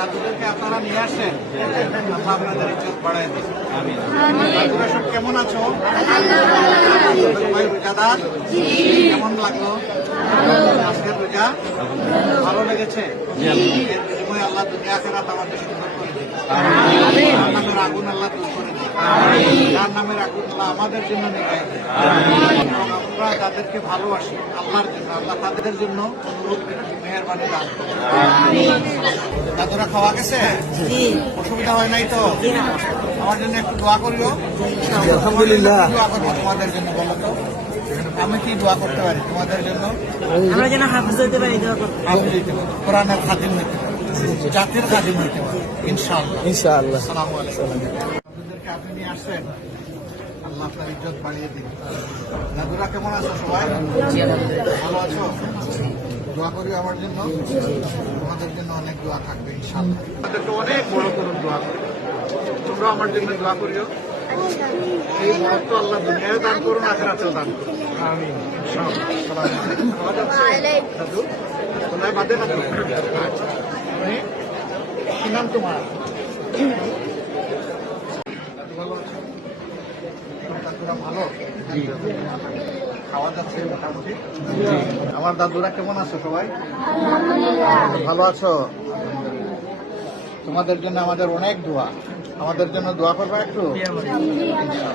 দাদুদেরকে আপনারা নিয়ে আসেন, আল্লাহ আপনাদের ইজ্জত বাড়ায় দিন। দাদুরা সব কেমন আছো? ভাই রোজাদার, কেমন লাগলো আজকের রোজা? ভালো লেগেছে? এর বিনিময়ে আল্লাহ দুনিয়া আখিরাত আমাদের সুন্দর করে দিন। তার নামের আগুন আল্লাহ দূর করে দিন। তার নামের আগুন আল্লাহ আমাদের জন্য নিভাই দেন। এবং আমরা তাদেরকে ভালোবাসি আল্লাহর জন্য, আল্লাহ তাদের জন্য অনুরোধ মেহেরবানি দান করুন। দাদুরা খাওয়া গেছে? অসুবিধা হয় নাই তো? আমার জন্য একটু দোয়া করিও। আলহামদুলিল্লাহ। দোয়া করবো তোমাদের জন্য, বলো তো আমি কি দোয়া করতে পারি তোমাদের জন্য? আমরা যেন হাফেজ হইতে পারি, দোয়া করতে হাফেজ হইতে পারি, কোরআনের খাদিম হইতে পারি, জাতির খাদিম হইতে পারি ইনশাআল্লাহ। ইনশাআল্লাহ। আসসালামু আলাইকুম। আপনাদেরকে আপনি নিয়ে আসছেন, আল্লাহ আপনার ইজ্জত বাড়িয়ে দিন। দাদুরা কেমন আছো সবাই? ভালো আছো? দোয়া করি আমার জন্য, তোমাদের জন্য অনেক দোয়া থাকবে ইনশাআল্লাহ। আপনাদেরকে অনেক বড় করুন দোয়া করি, তোমরা আমার জন্য দোয়া করিও। এই মহত্ব আল্লাহ দুনিয়ায় দান করুন, আখিরাতেও দান করুন। আমিন ইনশাআল্লাহ। খাওয়া যাচ্ছে দাদু? কোথায় বাদে না তো? আচ্ছা, কি নাম তোমার? দাদু ভালো আছো? দাদুরা ভালো? খাওয়া যাচ্ছে মোটামুটি? আমার দাদুরা কেমন আছো সবাই? ভালো আছো? তোমাদের জন্য আমাদের অনেক দোয়া, আমাদের জন্য দোয়া করবে একটু ইনশাআল্লাহ।